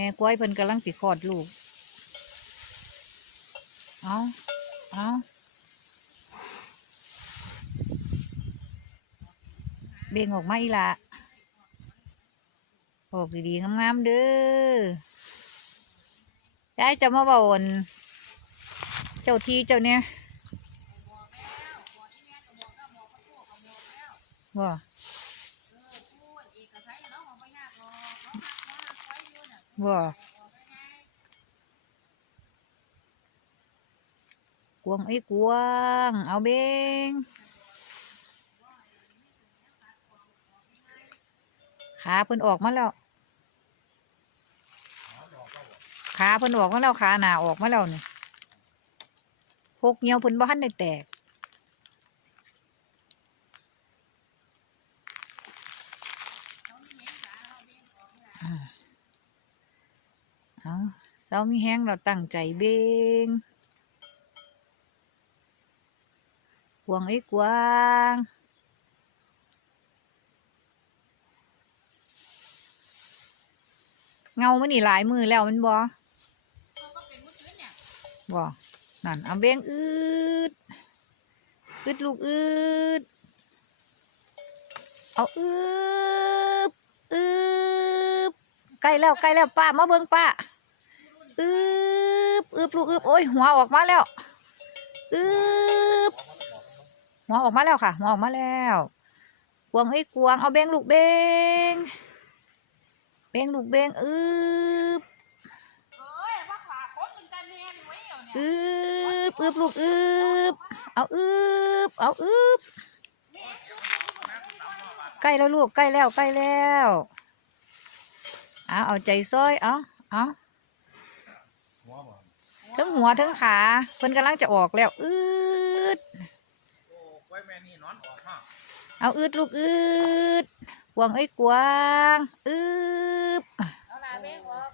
ม่กล้วยเพิ่นกำลังสิคลอดลูก เอาเอาเบ่งออกมาอีละออกดีๆงามๆเด้อยายจะมาบ่นเจ้าที่เจ้าเนี่ยว่า ว่ากวงไอ้กวง เอาเบงขาเพิ่นออกมาแล้ว ขาเพิ่นออกมาแล้วขาหนาออกมาแล้วนี่พกเหี่ยวเพิ่นบ้านได้แตกอ่าเอา เรามีแห้งเราตั้งใจเบงกวงไอ้กวางเงามันนี่หลายมือแล้วมันบ่บ่นั่นเอาเบงอืดอืดลูกอืดเอาอืบอืบใกล้แล้วใกล้แล้วป้ามาเบิ่งป้า อืบอืบลูกอืบโอ้ยหัวออกมาแล้วอืบหัวออกมาแล้วค่ะ หัวออกมาแล้วกวงเอ้ยกวงเอาเบงลูกเบงเบงลูกเบงอืบอืบอืบลูกอืบเอาอืบเอาอืบใกล้แล้วลูกใกล้แล้วใกล้แล้วเอาเอาใจซ้อยเอาเอา ทั้งหัวทั้งขาเพิ่นกำลังจะออกแล้วอืดโอ้กล้วยแม่นี่นอนออกมาเอาอืดลูกอืดกวางเอ้ยกวางอืบ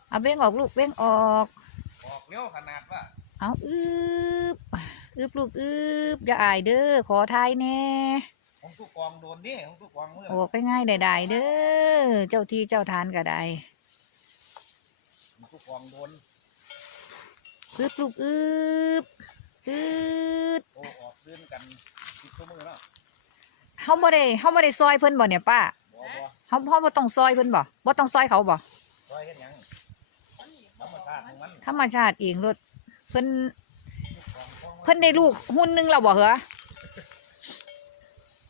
เอาเบ้งออกลูกเบ้งออกออกเร็วขนาดว่าเอาอืบอืบลูกอืบอย่าอายเด้อขอทายแน่ของทุกกองโดนดิของทุกกองเมื่อออกไปง่ายได้ๆเด้อเจ้าที่เจ้าทานก็ได้ของทุกกองโดน อืบลูกอืบอืดโอ้ออกเดินกันติดตัวมือเนาะเฮาบ่ได้เฮาบ่ได้ซอยเพิ่นบ่เนี่ยป้าบ่บ่เฮาเฮาบ่ต้องซอยเพิ่นบ่บ่ต้องซอยเขาบ่ซอยเฮ็ดหยังธรรมชาติของมันธรรมชาติเองรถเพิ่นกองกองเพิ่นได้ลูกหุ่นหนึงแล้วบ่เหรอ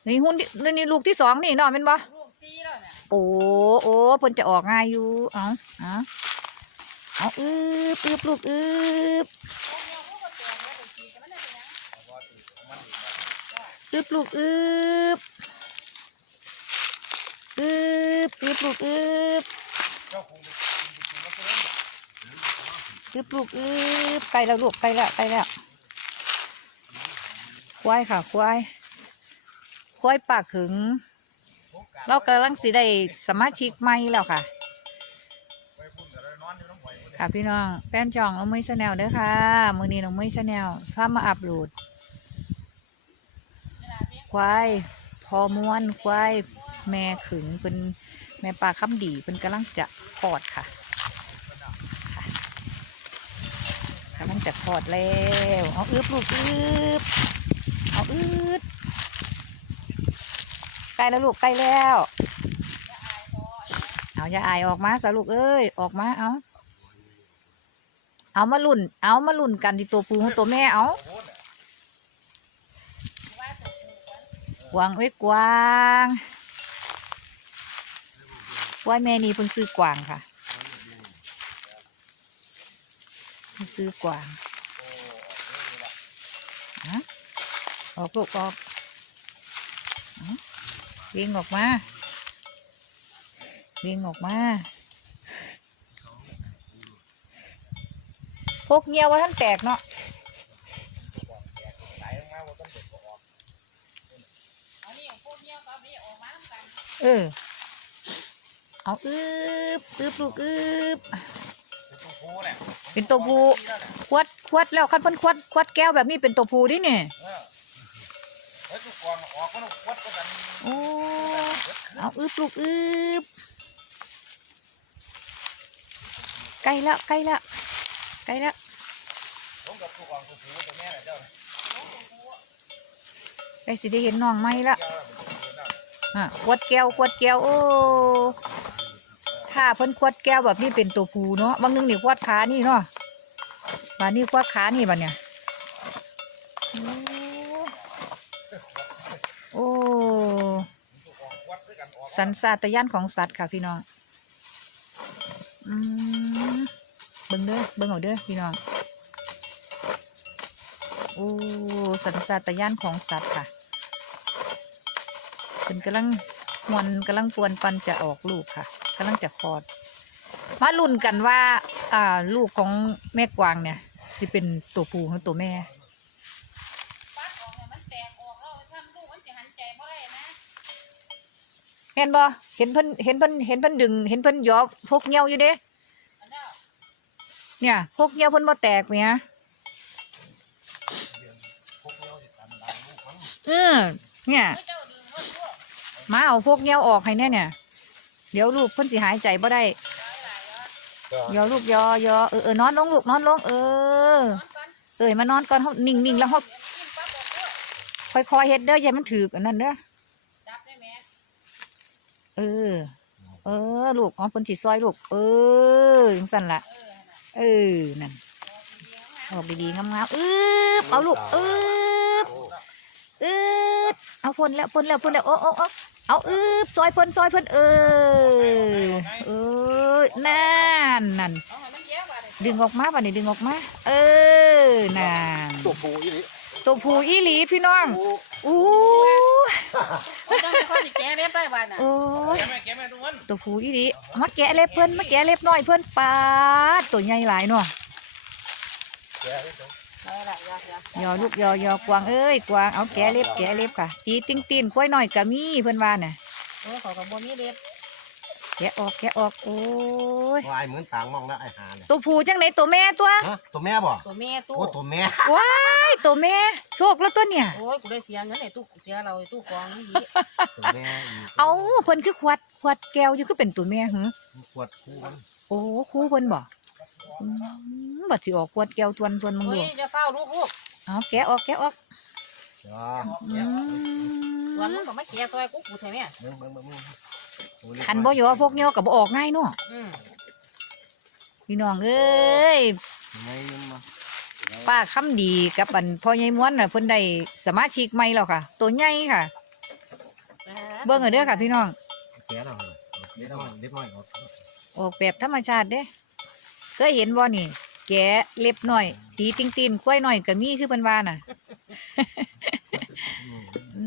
นี่หุ่นที่นี่ลูกที่สองนี่เนาะแม่นบ่ลูกซีแล้วเนี่ย โอ้โอ้เพิ่นจะออกง่ายอยู่เอาเอา เอาอืบอืบลูกอืบอาบ่ตีของมันอีกบ่อืบลูกอืบอืบอืบลูกอืบอืบลูกอืบใกล้แล้วลูกใกล้แล้วใกล้แล้วควายค่ะควายควายปากขึงโคราเรากำลังสิได้สมาชิกใหม่แล้วค่ะ ไว้พุ่นก็เลยนอนอยู่น้ำหอยพุ่น ค่ะพี่น้องแฟนจองน้องมุ้ยชาแนลเด้อค่ะมือนี้น้องมุ้ยชาแนลพามาอัปโหลดควายพอม้วนควายแม่ขึงเป็นแม่ปลาค้ำดีเป็นกำลังจะคลอดค่ะค่ะกำลังจะคลอดแล้วเอาอึบลูกอึบเอาอึดใกล้แล้วลูกใกล้แล้ว เอาอย่าอายออกมาสะลูกเอ้ยออกมาเอา เอามาลุ่น เอามาลุ่นกันที่ตัวปูตัวแม่เอาวาตัวผูกวางเอ้ยกวางกวาแม่นี่เพิ่งซื้อกวางค่ะเพิ่งซื้อกวางออกลูกออกวิ่งออกมาวิ่งออกมา พกเงี้ยวว่าท่านแตกเนาะเออ เอาอึบอึบลูกอึบเป็นตัวผู้เนี่ยเป็นตัวผู้ขวดขวดแล้วคันพิ่นขวดขวดแก้วแบบนี้เป็นตัวผู้ดิเนี่ยโอ้เอาอึบลูกอึบใกล้แล้วใกล้แล้ว ใกล้แล้วผมกับลูกกวางตัวผู้สิได้เห็นน้องไหมละอะเป็นตัวผู้นั่นอะขวดแก้วขวดแก้วโอ้ถ้าเพิ่นขวดแก้วแบบนี้เป็นตัวผู้เนาะบางนึงนี่ขวดขานี่เนาะบานนี้ขวดขานี่บัดเนี่ยโอ้โอ้ลูกกวางวัดด้วยกันออกสันสาตญาณของสัตว์ค่ะพี่น้องอืม เบิ่งเด้อเบิ่งเอาเด้อพี่น้องโอ้สันสาตญาณของสัตว์ค่ะเป็นกำลังมวนกำลังปวนปันจะออกลูกค่ะกำลังจะคลอด มาลุ้นกันว่าอ่าลูกของแม่กวางเนี่ยสิเป็นตัวผู้หรือตัวแม่ปัดออกเนี่ยมันแตกออกแล้วทำลูกมันจะหันใจบ่ได้นะเห็นบ่เห็นเพิ่นเห็นเพิ่นเห็นเพิ่นดึง เห็นเพิ่นยอพกเงี้ยวอยู่เด้อันนั้น เนี่ยพกเงี้ยวเพิ่นบ่แตกเมียพวกนี้เขาสิตามหลังลูกมันเออเนี่ย มาเอาพวกเงี้ยวออกให้แน่เนี่ย เดี๋ยวลูกเพิ่นสิหายใจบ่ได้ยอลูกยอยอเออเออนอนลงลูกนอนลงเออนออนเอ้ยมานอนก่อนเฮานิ่งแล้วเฮากินปั๊บอยคอยเฮ็ดเด้อย่ามันถือกอันนั้นเด้อเออ เออ ลูกอ๋อเพิ่นสิซอยลูก เออจังซั่นล่ะ เออ นั่น ออกดีๆงามๆอึ๊บเอาลูกอึ๊บอึ๊บเอาพ่นแล้วพ่นแล้วพ่นแล้ว โอ้โอ้โอ้เอาอึ๊บซอยพิ่นซอยพิ่นเออ เออ นั่น นั่น ดึงออกมาป่ะนี่ดึงออกมา เออ นั่น ตัวฟูอีหลี ตัวผู้อีหลีพี่น้องอู้โอ้ยต้องให้คนสิแก้เล็บได้บ้านน่ะโอ้ยแกแม่แกแม่ทุกวันตัวผู้อีหลีมาแกะเล็บเพิ่นมาแกะเล็บน้อยเพิ่นปาดตัวใหญ่หลายเนาะแกเลยเจ้าได้ละยอยอยอลูกยอยอกวางเอ้ยกวางเอาแกะเล็บแกะเล็บค่ะตีติ้งตีนกล้วยน้อยก็มีเพิ่นว่าน่ะโอ้ยเขากับบ่มีเล็บ แกะออกแกะออกโอ้ยวายเหมือนต่างมองแล้วไอ้หาเนี่ยตัวผู้จังไหนตัวแม่ตัวฮะตัวแม่บ่ตัวแม่ตู้ โอ้ตัวแม่ว้ายตัวแม่โชคแล้วตัวเนี่ย โอ้ย กูได้เสียเงินไอ้ตู้เสียเราไอ้ตู้กองนี่ตัวแม่อีกเอาเพิ่นคือขวดขวดแก้วอยู่คือเป็นตัวแม่หึขวดคู่กันโอ้ครูเพิ่นบอกอืมบัดสิออกขวดแก้วทวนทวนมึงโอ้ดูยจะเฝ้าลูกลูกเอาแกะออกแกะออกจ้าอืม วันมึงก็มาแก้ตัวกูกูใช่ไหมเบิ่งเบิ่งเบิ่งเบิ่งโอ้ย คันบ่ยอพวกเนี้ยก็บ่ออกง่ายเนาะอืมพี่น้องเอ้ยไม่ยืนมาป้าคำดีกับอันพ่อใหญ่ม้วนน่ะเพิ่นได้สมาชิกใหม่แล้วค่ะ ตัวใหญ่ค่ะ เบิ่งเอาเด้อค่ะพี่น้องแกะเราเลยเด็ดน้อยเด็ดน้อยออกออกแบบธรรมชาติเด้เคยเห็นบ่นี่ แกะเล็บหน่อย ตีติงตีนกล้วยหน่อยก็มีคือเพิ่นว่าน่ะอืมอื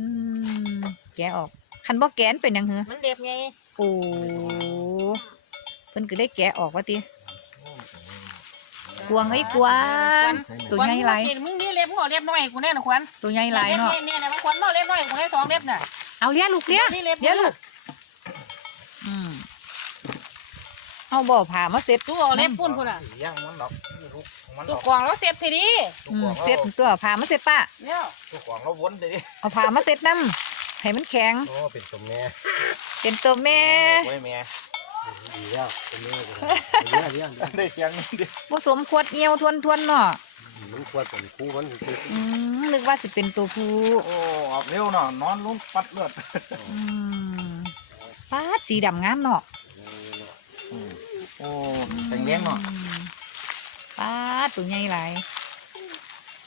มแกะออก คันบ่แกะนเป็นหยังเหรอมันเด็บไง โอ้เพิ่นก็ได้แกะออกว่าติกวางไอ้กวางตัวใหญ่หลายมึงมีเล็บมึงเอาเล็บน้อยกูแน่นะควันตัวใหญ่หลายเนาะเนี่ยนะมันควันเอาเล็บน้อยกูได้สองเล็บน่ะเอาเลี้ยลูกเลี้ยนี่เล็บเลี้ยลูกอืมเอาบ่ผ่ามาเสร็จตู้เอาเล็บปุ้นพุ่นอะย่างมันดอกลูกมันดตู้อกกวางแล้วเสร็จทีนี้อืมเสร็จตัวผ่ามาเสร็จป้าเนี่ยลูกกวางเราวนเลยดิเอาผ่ามาเสร็จน้ำ ให้มันแข็ง โอ้เป็นตัวแม่เป็นตัวแม่โอ้ยแม่ดีแล้วตัวแม่ก็ได้เลี้ยงเลี้ยงได้เสียงนี่ดิผสมขวดเงียวทวนทวนๆเนาะมันขวดเป็นคู่มันคืออืมนึกว่าสิเป็นตัวผู้โอ้ออกเร็วเนาะนอนลงปัดเลือดอืมป้าดสีดำงามเนาะโอ้แดงแดงเนาะอืมป้าดตัวใหญ่หลาย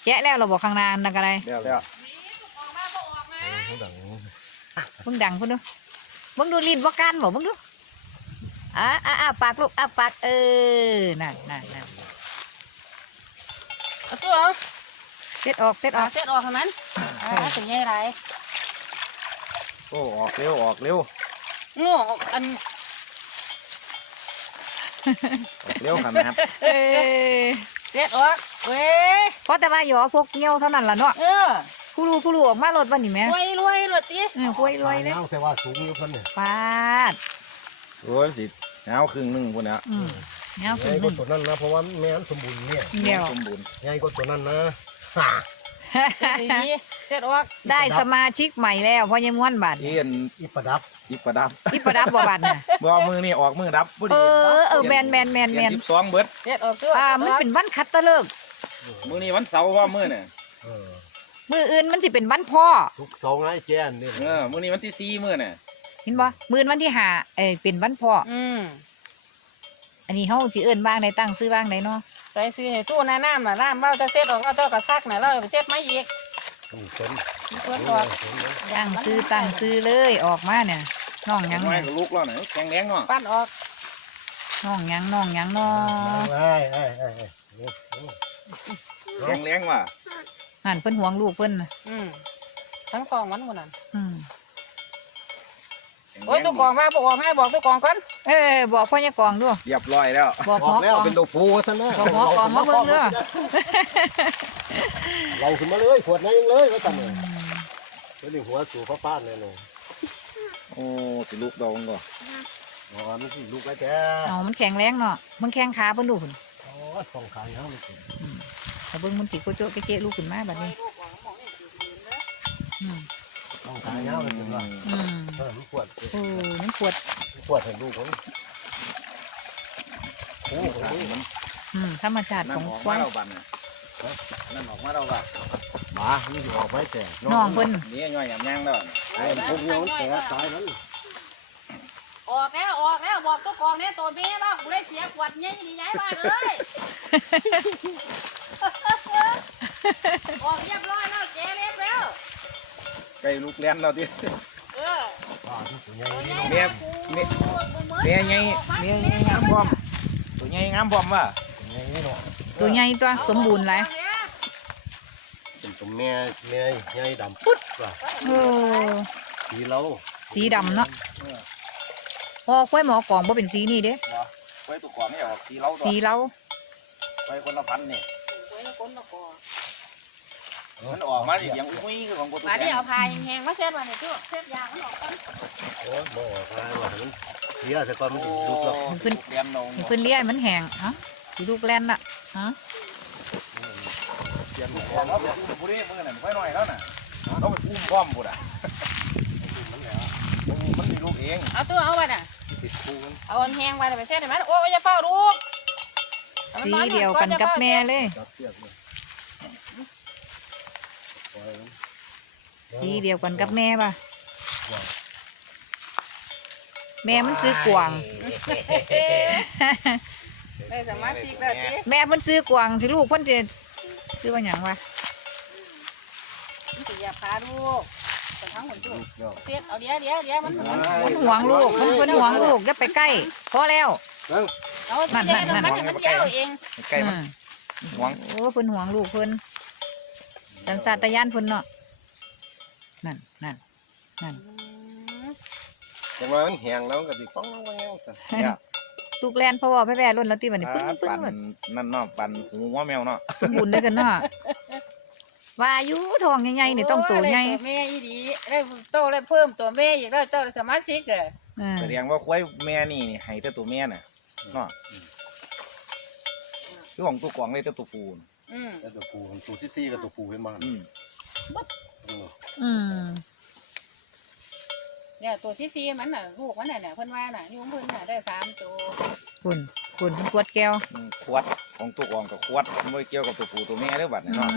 แกะแล้วเราบอกข้างหน้าอันนั่นก็ได้เดี๋ยวเดี๋ยว ออกมาก็ออกนะ เขาดัง เบิ่งดังพุ่นดูเบิ่งดูลิ้นบ่การบ่เบิ่งดูอะอะอะปากลูกอะปากเออนั่นนั่นนั่นเอาตู้เอาเสร็จออกเสร็จอเอาอกเสร็จออกทางนั้นอ่าถึงยังไงโอ้ออกเร็วออกเร็วโง่อันออกเร็วครับนะครับเอ้ยเสร็จออกเว้ยเพราะแต่ว่าหยอพวกเงี้ยวเท่านั้นล่ะเนาะเออ ผู้รู้ผู้รู้ออกมารถวันนี้แหม่รวยรวยรวยตีเออคุยรวยเลยเงาแต่ว่าสูงอยู่เพิ่นเนี่ยปาดโอ้ยสิเงาครึ่งหนึ่งคนเนี้ยอืมเงาใหคืญ่อกหว่านึ่งตัวนั้นนะเพราะว่าแม่มันสมบูรณ์เนี่ยเดียวสมบูรณ์ใหญ่กว่าตัวนั้นนะฮ่าดีเสร็จออกได้สมาชิกใหม่แล้วพ่อยังม้วนบาทเอียนอีประดับอติดประดับที่ประดับบ่บัดน่ะบ่เอามือนี่ออกมือดับพอเอดีอเออแมนแมนแมนแมนสิบสองเบิดเด็ดออกเสื้ออ่ามันเป็นวันคัดตะเลิกมือนี้วันเสาร์ว่ามือเนี่ยเออ มืออื่นมันสิเป็นวันพ่อ ทุกสองไอ้แจ้นนี่เออมือนี้วันที่สี่มือเนี่ยเห็นบ่มืออื่นวันที่ห้าเอ้ยเป็นวันพ่อ อืมอันนี้เฮาสิเอิ้นบ้างใดตั้งซื้อบ้างใดเนาะใส่ซื้อให้ตู้หน้าน้ำน่ะน้ำเบ้าจะเซ็ตออกเอาเจ้ากระซักน่ะเราไปเซ็ตไม้อีกต้องเส้นเพื่อนออกตั้งซื้อตั้งซื้อเลยออกมาเนี่ยน้องหยังน้อยเนี่ยกับลูกแล้วเนี่ยแข็งแรงเนาะปั้นออกน้องหยังน้องหยังเนาะไอ้ไอ้ไอ้ไอ้นี่แข็งแรงว่ะ นั่นเพิ่นห่วงลูกเพิ่นน่ะอืมทั้งกองมันหมดนั่นอืมแข็งโอ้ยแรงตู้กองมาบอกให้บอกตู้กองก่อนเอ้ยบอกพ่อยายกองด้วยเรียบร้อยแล้วบอกบหมออกแล้วกองเป็นตัวผู้ซะนะบอกหมอกองมาเบิ่งเด้อเราขึ้นมาเลยขวดนี้ยังเลยว่าจังเลยเป็นหัวสู่ฟ้าป้านเลยเลยโอ้สิลูกดองก็อ๋อมันสิลูกไอ้แจ้เอามันแข็งแรงเนาะมันแข็งขาเพิ่นดูพุ่นโอ้ยของขายเขาเลย แต่เบิ่งมันสิโกโจะเกะๆลูกขึ้นมาบัดนี้อืมของขายเขาเลยเป็นว่าอืมเออมันขวดโอ้มันปวดขวดให้ลูกผมโอ้สารโหมันอืมธรรมชาตินั่ขนองออกความายเราบันน่ะนั่นออกมาเราบันหมามันสิออกไว้แต่น้องเพิ่นนี่ย่อยอย่างย่างแล้วไอ้พวกนี้มันแต่ตายมันออกแล้วออกแล้วบอกตู้กองเนี่ยตัวเบี้ยบ้างกูได้เสียขวดเนี่ยดีย้ายบ้านเลย ออกเรียบร้อยแล้วเจ๊เล็บแล้ว ไก่ลูกเลี้ยนเราดิเอออ่าที่ตัวใหญ่ตัวใหญ่เมียเมียเมียใหญ่เมียใหญ่งามพร้อมตัวใหญ่งามพร้อมว่ะตัวใหญ่นี่เนาะตัวใหญ่ตัวสมบูรณ์หลายเป็นตัวแม่แม่ใหญ่ดำปุ๊ดว่ะเออสีเราสีดำเนาะอ๋อควายหมอกองบ่เป็นสีนี่เด้ไว้ตัวก่อนนี่ออกสีเราตัวสีเราไว้คนละพันนี่ไว้ในก้นตะกอ มันออกมาดิอย่างอุ้ยคือของกูตัวมาแทดินเอาพายแห้งๆมาเช็ดมาเนี่ยตู้เช็ดยางมันออกก่อนโอ้ยบ่ออกมาว่ามันเสียแต่ก่อนมันโอ้สิลุกแล้วเลี้ยนลงให้เพิ่นเลี้ยให้มันแห้งฮะสิลูกแล่นน่ะฮะเสียหมบอดกว่ากูกูนี่มือน่ะไว้หน่อยแล้วน่ะต้องไปอุ้มพร้อมกูอะมันมีลูกเองเอาตู้เอาไปน่ะติดคู่มันเอาอันแห้งไปเลยไปเช็ดได้ไหมโอ้ยอย่าเฝ้าลูกสีเดียวกันกับแม่เลย จับเสียบเลยปล่อยมัน สีเดียวกันกับแม่ป่ะ แม่มันซื้อกวาง ได้สมาชิกแล้วสิแม่เพิ่นซื้อกวางสิลูกเพิ่นจะซื้อว่าหยังวะสิอย่าพาลูกแต่ทั้งหมดตู้เดี๋ยวเช็ดเอาเดี๋ยวเดี๋ยวเดี๋ยวมันมันมันห่วงลูกมันเพิ่นห่วงลูกอย่าไปใกล้พอแล้วนั่งเอาที่ได้มันมันมันเจ้าเองใกล้มันอืมหวง โอ้เพิ่นห่วงลูกเพิ่นสันสาตยานเพิ่นเนาะ นั่นนั่นนั่นจังหวะมันแห้งแล้วมันก็สิฟ้องแล้วว่าแล้วกันเนี่ยลูกแลนเพราะว่าแพ่ๆรุ่นแล้วตีบัดนี้ปึ้งปึ้งปั่นเลยนั่นเนาะปั่นหูว่าแมวเนาะสมบูรณ์เลยกันเนาะว่าอายุทองใหญ่ๆนี่ต้องตัวใหญ่ตัวแม่อีดีได้โตได้เพิ่มตัวแม่อีกแล้วเจ้าสมาชิกเอออ่าแสดงว่าควายแม่นี่นี่ให้แต่ตัวแม่น่ะเนาะคือของตัวกวางเลยแต่ตัวปูนอืมแล้วตัวผู้ตัวที่สี่กับตัวผู้เห็นบ้าง อืมอืมเนี่ยตัวที่ซีมันน่ะลูกมันน่ะเนี่ยเพิ่นว่าน่ะยุ่งเพิ่นน่ะได้สามตัวคุณคุณเป็นขวดแก้ว อืมขวดของตัวกวางกับขวดไม่เกี่ยวกับตัวปูตัวแม่เด้อบัดอืนี้เนาะ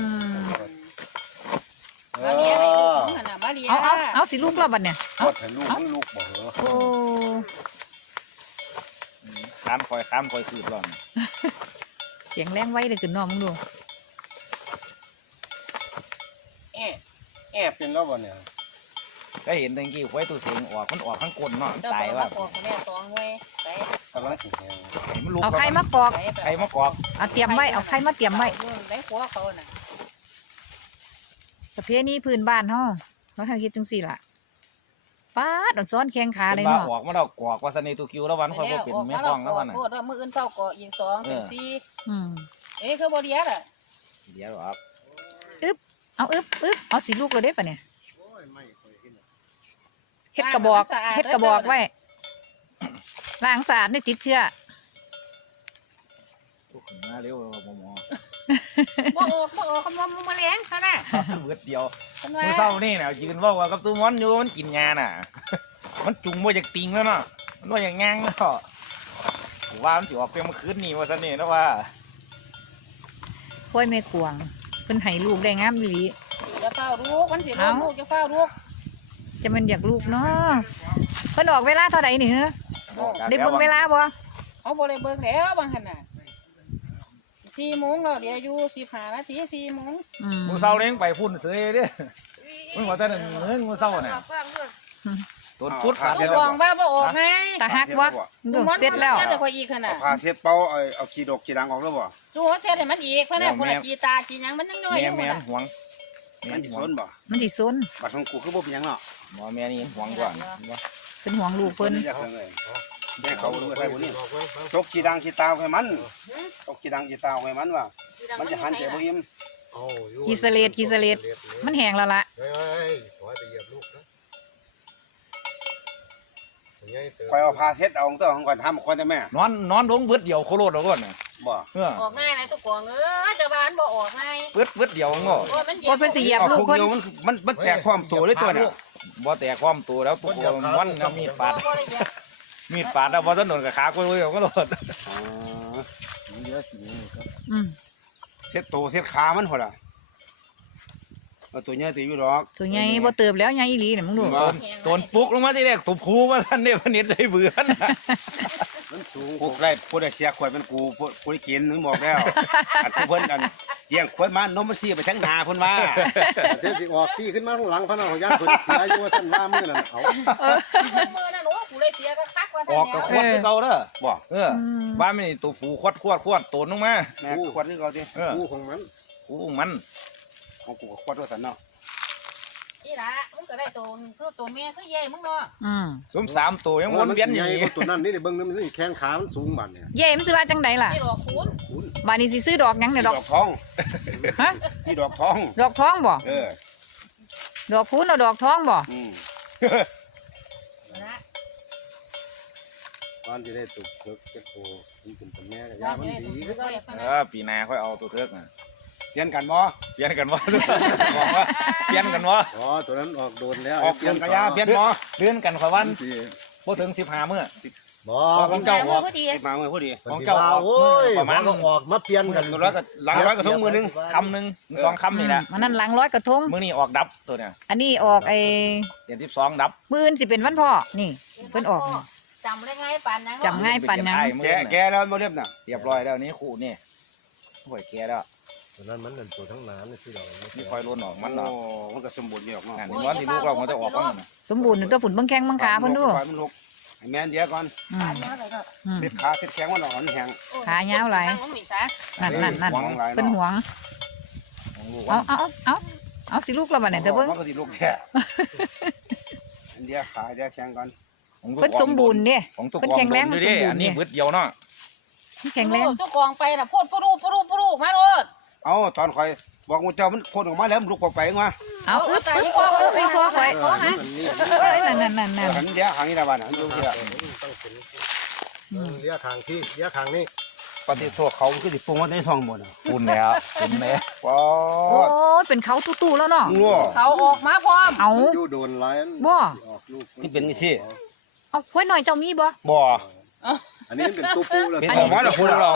มมาเลียให้ลูกมึงน่ะมาเลียเอาเอาเอาสิลูกเราบัดเนี่ยกเอาดให้ลูกมันลูกบ่เหรอโอ้อืมข้ามคอยข้ามคอยคืดร่อนเสียงแรงไว้เลยขึ้นน้องมึงดู แอบ แอบเป็นแล้วบ่เนี่ยก็เห็นตะกี้ควายตัวเสียงออกมันออกข้างก้นเนาะมันเจ้าตายตัวว่ามาปอกแม่ตองไว้ไปกำลังสิแห้งให้มันลุกเอาไข่มากอกไปใครมากอกเอาเตรียมไว้เอาไข่มาเตรียมไว้ได้หัวเขาน่ะประเพณีพื้นบ้านเฮาเราทางคิดจังสี่ล่ะป้าดอ่อนซ้อนแข้งขาเลยเพิ่นเนาะว่าออกมาดอกกอกว่าสนิตัวคิวแล้ววันค่อยบ่เป็นแม่ท้องแล้ววันน่ะโคตรมืออื่นเฝ้าเกาะอีกสองเป็นสี่อืมเอ๊ะคือบ่เลียล่ะเดี๋ยวครับ เอาอึบอึบเอาสีลูกเราได้ปะเนี่ยเฮ็ดกระบอกเฮ็ดกระบอกไว้ล้างสะอาดได้ติดเชื้อทุกคนมาเร็วหมอหมอบ่ออกบ่ออกคำว่ามึงมาเลี้ยงเขาน่ะเบิดเดียวเพิ่นมื้อว่าเช้านี่น่ะยืนเว้าว่ากับตู้มอนอยู่มันกินยาน่ะ มันจุงบ่อยากติงแล้วเนาะมันบ่อยากงางแล้วว่ามันสิออกเพียงเมื่อคืนนี้ว่าซั่นนี่นะว่าค่อยไม่กวาง เพิ่นให้ลูกได้งามอีหลีจะเฝ้าลูกมันสิเอ้าลูกจะเฝ้าลูกจะมันอยากลูกเนาะเพิ่นออกเวลาเท่าใดนี่เหรอได้เบิ่งเวลาบ่เขาบ่ได้เบิ่งแล้วบางขนาดสี่โมงแล้วเดี๋ยวอยู่สิบห้านาทีสี่โมงอืมมื้อเช้าเลี้ยงไปพุ่นเสยเด้มึงว่าแต่นั้นเงินมื้อเช้าน่ะ ต้นพุดขาดตัแล้ววกองบ้าบ่ออกไงตาฮักวะดูเสร็จแล้ว เดี๋ยวคอยอีกขนาดพาเช็ดเป้าเอาเอาขี้ดกขี้ดังออกแล้วบ่สู้เขาเสียให้มันอีกเพราะนั่นคนละกีตากีหยังมันยังน้อยอแม่ยู่แม่น่ะนห่วงแม่มันนสิห่วสงนบ่มันสิซนบัดของกูคือบ่เป็นหยังเนาะหมอแม่นี่ห่วงกว่าบ่เป็นห่วงลูกเพิ่นอยากเพิ่งเลยแม่เขาดูใส่บ่นี่บอกว่าฟังตกจีดังจีตาวให้มันตกจีดังจีตาวให้มันว่า มันจะหันใจบ่ยิ้มเอาอยู่กีเสเลดกีเสเลดมันแห้งแล้วล่ะเฮ้ยเฮ้ยขอให้ไปเหยียบลูกนะใหญ่เติบ คอยเอาผ้าเช็ดเอาตัวของก่อนทำคนแต่แม่นอนนอนลงเบิดเดียวโคโลดเอาก่อนน่ะบ่เออออกง่ายนะทุกกองเออจะบ้านบ่ออกง่ายเบิดเบิดเดียวงอโอ้ยมันโอ้ยเพิ่นสิเหยียบเอาลูกคุกเพิ่นเดียวมันมันมันแตกความตัวเลยตัวเนี่ยบ่แต่ความตัวแล้วตัวมันเอามีดปาดบ่ได้เหยียบมีดปาดแล้วบ่ทันโดนกับขากูเลยเอาก็โลดอ๋อเยอะจริงครับอืมเช็ดตัวเช็ดขามันพุ่นล่ะ เอาตัวใหญ่ตัวอยู่ดอก ตัวใหญ่บ่เติบแล้วใหญ่อีหลีน่ะมึงดูบ่ ตนปุกลงมาที่แรกตุบคูมาท่านเนี่ยพนิดใส่เบื่อนะมันสูงกูได้ผู้ได้เสียขวดมันกูผู้ผู้ได้กินนึงบอกแล้ว อันผู้เพิ่นอันเลี้ยงขวดมานมมันเสียไปทั้งหน้าเพิ่นว่าเดี๋ยวสิออกที่ขึ้นมาข้างหลังพะนักของย่างคนเสียอยู่ว่าท่านว่ามือนั่นเอามือนั่นโอ้กูเลยเสียก็คักว่าออกกับขวดคือเก่าเด้อบ่เออบ้านไม่ตัวฝูขวดขวดขวดตนลงมาแม่ขวดนี่ก็สิเออคู่ของมัน กูมัน ของกูก็ขวดว่าซั่นเนาะนี่ล่ะมึงก็ได้ตัวคือตัวแม่คือใหญ่มึงเนาะอืมสมสามตัวยังวนเวียนอใหยู่ญ่นี่กว่าตัวนั้นนี่เดี๋ยวเบิ่งนี่มันแข้งขามันสูงบัดเนี่ยเย่มันสิว่าจังไดล่ะนี่ดอกคูณบาดนี้สิซื้อดอกหยังเนี่ยดดอกอกทองฮะนี่ดอกทองดอกทองบ่เออดอกพูนเอาดอกทองบ่อืมนะตอนที่ได้ตุกเพิกเป็นโตมันเป็นตัวแม่กับว่าย่ามันจะได้ดีตัวก็เล็กเออปีหน้าค่อยเอาตัวเทิกน่ะ เปลี่ยนกันบ่เปลี่ยนกันบ่บอกว่าเปลี่ยนกันบ่อ๋อตัวนั้นออกโดนแล้วออกเปลี่ยนกระยาเปลี่ยนบ่เลื่อนกันขอยวันสิบ่ถึง15มื้อบ่ของเจ้าออกพอดีสิมาเมื่อพอดีของเจ้าออกโอ้ยประมาณบ่ก็ออกมาเปลี่ยนกันร้อยกับหลังร้อยกับทงมือหนึงคำหนึงสองคำนี่แหละมันนั่นหลังร้อยกระทงมื้อนี้ออกดับตัวเนี่ยอันนี้ออกไอ้เดือน12ดับมื้ออื่นสิเป็นวันพ่อนี่เพิ่นออกจำได้ไงปานยังจำง่ายปานนั้นแกะแกะแล้วบ่เรียบน่ะเรียบร้อยแล้วนี่คู่นี่ห่วยแกแล้ว ตัวนั้นมันนั่นตัวทั้งหนานนี่คือเรานี่คอยล้นออกมันโอ้เนาะมันก็สมบูรณ์อยู่ดอกเนาะนั่นนี่ว่าที่ลูกเรามันจะออกบ้างนะสมบูรณ์ตัวฝุ่นเบิ่งแข้งเบิ่งขาเพิ่นดูปล่อยมันลุกให้แม่นเดียวก่อนอืมอืม เสียบขาเสียบแข้งมันออกมันแห้งขายาวหลายตั้งของหมีซะนั่นนั่นนั่นหวังหลายเพิ่นเนาะหวง ของลูกเอาเอาเอาเอาสิลูกเราบัดเนี่ยเด้อเบิ่งมันก็สิลุกแท้อันเดียวขาเดียวแข้งก่อนเพิ่นสมบูรณ์เด้ ของตัวเพิ่นกองแข็งแรงโดนอยู่มันสมบูรณ์ดิอันนี้เนี่ย เบิดเดียวเนาะ แข็งแรง เจ้ากองไปน่ะโพดปูรูปูรูปูรูมาโลด เอาตอนคอยบอกว่าเจ้ามันพ่นออกมาแล้วมันลุกออกไปงวะเอาอึ๊บอึ๊บอึ๊บคอคอข่อยนั่นนั่นนั่นนั่นหันเดียหางนี่ละบ้านหันดูเดียวต้องเป็นเลี้ยทางที่เลี้ยทางนี้ปฏิโทษเขาคือสิปรุงว่าในท้องหมดอะคุณแล้วคุณแล้วโอ้ยเป็นเขาตู้ๆแล้วเนาะเขาออกมาพร้อมเอาอยู่โดนหลายบ่ออกลูกนี่เป็นจังซี่เอาไว้หน่อยเจ้ามีบ่บ่ อันนี้เป็นตู้ปูแล้วเป็นออกมาแล้วพูดแล้วเอา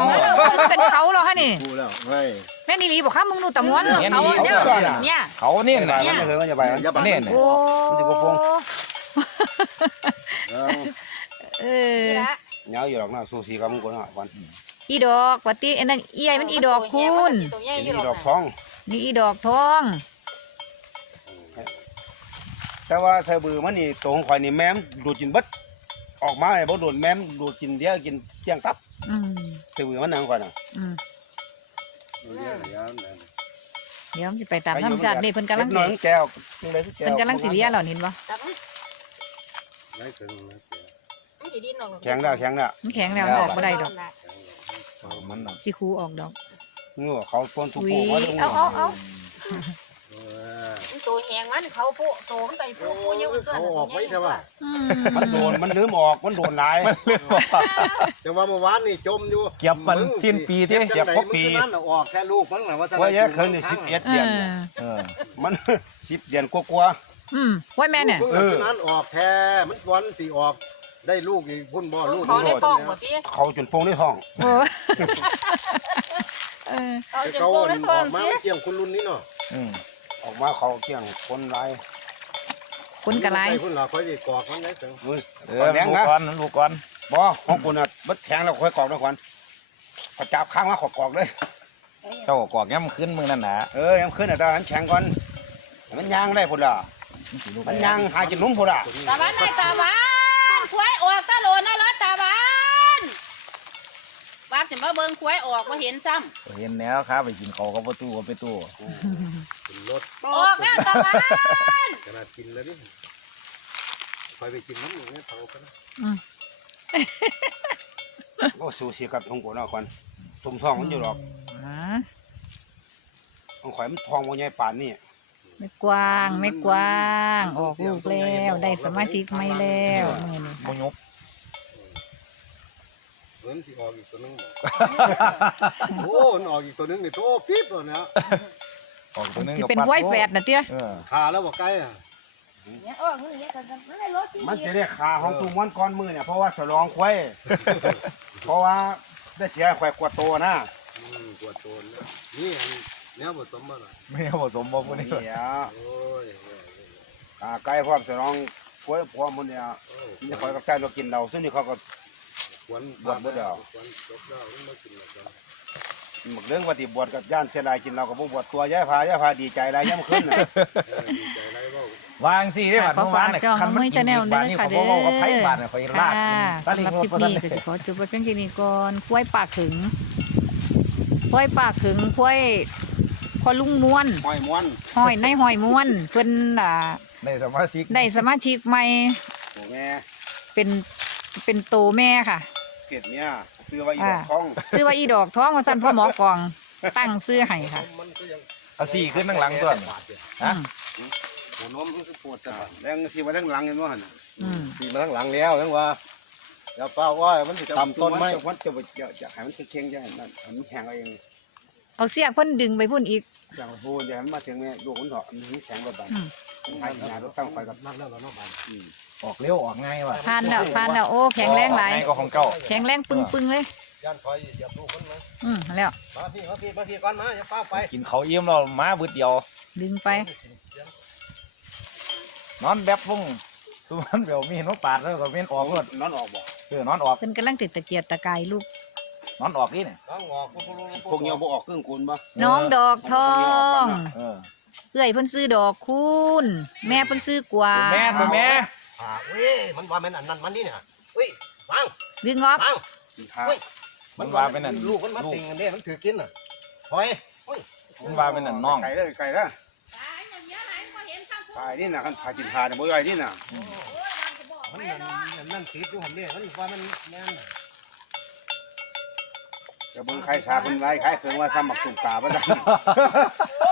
เป็นเขาเหรอฮะนี่ปูแล้วเฮ้ยแม่นี่ลีบอกข้ามึงดูตะม้วนเขาเนี่ยเนี่ยเขาเนี่ยไปนะมันไม่เคยมันจะไปมันอย่าบังเนี่ยนะโอ้มันสิบ่โปร่งเออเออนี่ละเหงาอยู่หรอกนะสู้สีกับมึงคนน่ะวันอีดอกปฏิอันนั้นอีไอมันอีดอกคุณตัวใหญ่เป็นอยู่นี่ดดออกกท้องนี่อีดอกทองแต่ว่าใส่บือมันนี่ตัวของข่อยนี่แม่มดูดกินเบิด ออกมาไอ้บ่โดนแม่มดูดกินเดียวกินเจียงตับอืมใส่บือมันนั่งข่อยน่ะอืมเลี้ยยามนั่นเดี๋ยวมันสิไปตามธรรมชาตินี่เพิ่นกำลังเล็สิน้อยแก้วจังได๋คือแก้วเพิ่นกำลังสิเลียเหล่านี้บ่จับได้ถึงนะมันสิดินออกแข็งแล้วแข็งแล้วมันแข็งแล้วออกบ่ได้ดอกมันน่ะสิคูออกดอกงัวเขาต้นทุกอุ้ยโป่งว่าเรื่องเอาเอาเอา เออตัวแหงมันเขาผู้โตมันไปผู้ผู้เยอะเกินเขาออกไว้ใช่ป่ะอืมมันโดนมันลืมออกมันโดนหลาย แต่ว่าเมื่อวานนี่จมอยู่เก็บมันสิ้นปีที่ เก็บครบปีนั่นน่ะออกแค่ลูกมั้งน่ะว่าจะว่าแย่เคยนี่11เอเดือนอเออมัน10เดือนกว่าอืมไว้แม่เนี่ยลูกพิ่งนั้นออกแท้มันวันสิออกได้ลูกอีกพุ่นบ่ลูกเขาได้ท้องหมดทีเขาจนโป่งในท้องโอ้เออ เขาแต่จะเขาโกงอได้ท้อองกมาทีไม่เกี่ยงคุณรุ่นนี้เนาะอืม ออกมาเขาเกี่ยงคนไรคนกระไรใส่พุ่นล่ะเขาสิกอกมันได้จังมือเอก่ออนแดงลูกนะก่อนลูกก่อนบ่ของคุณน่ะบัดแทงแล้วค่อยกรอกด้วยควันเขาจับข้างมาขอกรอกเลย เจ้ากอกย้ำขึ้นมือนั่นนะเออยังขึ้นอะตอนนั้นแข็งก่อนให้มันย่างได้พุ่นล่ะมันย่างหากินนุ่มพุ่นล่ะตาบ้านนายตาบ้านควายออกตาโหลนนะรถตาบ้านบ้านจะมาเบิ่งควายออกมาเห็นซ้เห็นแล้วครับไปกินเขาก็ประตูก็ไปตู้ขึ้น รถำออกแล้วตาบ้านขนาดกินแล้วนี่คอยไปกินน้ำอย่างเงี้ยเท่ากันนะก็สูสีกับทงกูเนาะควันตุ่มท้องมันอยู่หรอกอ่าของข่อยมันท้องบ่ใหญ่ปานนี่ไม่กว้างไม่กว้าง ออกลูกแล้วได้สมาชิกไม่แล้วมือนี่บ่ยุบเหมือนสิออกอีกตัวหนึงบ่โอ้มันออกอีกตัวหนึงนี่โตปิ๊บเลยนะ ออกตัวนึงที่กับเป็นปัดไว้แฝดนะเตี้ยเออขาแล้วบ่ใกล้อะเนี่ยออกมือเนี่ยกันไม่ได้รถที่มันจะได้ขาของตุ้มวันก้อนมือเนี่ยเพราะว่าฉลองควายเพราะว่าได้เสียควายกว่าโตนะอืมปวดโตนนะนี่อันเนี้ยผสมมาหน่อยไม่เอาผสมบ่พวกนี้นี่อะโอ้ยโอ้ยขาไก่พร้อมฉลองควายพร้อมมันเนี่ยโอ้ยนี่ข่อยกับใจเรากินเราซึ่งนี่เขาก็ ขวัญบวชบ่ได้เอาขวัญจบแล้วมันมากินแล้วจ้ะ หมึกเรื่องปฏิบวชกับย่านเสียดายกินเราก็บ่บวชตัวย้ายพาย้ายพาดีใจไรย่ำขึ้นน่ะเออดีใจไรเว้าวางสิได้บัดขอเมื่อวาฝานกน่ะจองคันน้องมันมือกิชานแนลบ้าเด้นอนี่ค่ะเขาเด้บ่อเว้ากับไผบ้านน่ะเขาลากกินค่ะตะลิงสำหรับรถคลิปบ่ทันนี้ได้ก็สิขอจบไว้เพียงแค่นี้ก่อนกล้วยปากขึงกล้วยปากขึงกล้วยพอลุงม้วนห้อยม้วนห้อยในห้อยม้วนเพิ่นอ่าในสมาชิกได้สมาชิกใหม่แม่เป็นเป็นโตแม่ค่ะ เกดเนี่ย ซื้อไว้อีดอกทองซื้อว่าอีดอกท้องมาสั่นพ่อหมอกอง ตั้งซื้อให้ค่ะมันก็ยังเอาสี่ขึ้นข้างหลังตัวนี่ฮะหัวนมมันก็ปวดจังแรงสิมาทั้งหลังเห็นบ่หั่นน่ะอืมตีมาทั้งหลังแล้วทั้งว่าอย่าเป้าว่ามันสิต่ำต้นไม้มันจะบ่จะจะให้มันเค็งๆจะให้มันให้มันแข็งเอาเองเอาเสียกเพิ่นดึงไปพุ่นอีกอย่างพูดเดี๋ยวมันมาถึงเนี่ยลูกมันเถาะมันแข็งแบบนั้นอืมให้งานรถตั้งไฟกับนั่นแล้วเราเนาะบ้าน ออกเร็วออกง่ายว่ะผ่านแล้วผ่านแล้วโอ้แข็งแรงหลายออกง่ก็ของเก่าแข็งแรงปึงปึงๆเลยย่านคอยอย่าลูกมันนะอืมแล้วมาพี่มาพี่มาพี่ก่อนมาอย่าเป้าไปกินเขาวเยี่ยมเรามาบึดเดียวดึงไป นอนแบบฟุ้งสุวรรณเบลมีนกปาดแล้วก็เม่นออกรถนอนออกบ่เออนอนออกเพิ่นกำลังติดตะเกียกตะกายลูก นอนออกนี่เนี่ยน้องออกปุ๊บปุ๊บปุ๊บพวกเงี้ยบ่ออกครึ่งคูณบ่ น้องดอกทอง เออเอื้อยเพิ่นซื้อดอกคูณแม่เพิ่นซื้อกวาตัวแม่ตัวแม่ อ่าเว้ยมันว่ามันอันนั้นมันนี่เนี่ยเฮ้ยฟังดึงออกฟังกินข้าวเฮ้ยมันว่าเป็นนั่นลูกมันมาติงกันเนี่ยมันถือกินน่ะหอยเฮ้ยมันว่าเป็นนั่นน้องไก่เด้อไก่เด้อตายอย่างเงี้ยไหนก็เห็นซ้ำไก่นี่น่ะคันพากินทาเนี่ยบ่ย่อยนี่น่ะโอ้ยมันจะบอกมันไม่นั่นเนาะนั่นนั่นติดอยู่หันเนี่ยมันว่ามันแน่นน่ะจะเบิ่งไข่ชาเพิ่นไว้ไข่เคิงว่าซ้ำหมักตุ่มกาบ่ได้โอ้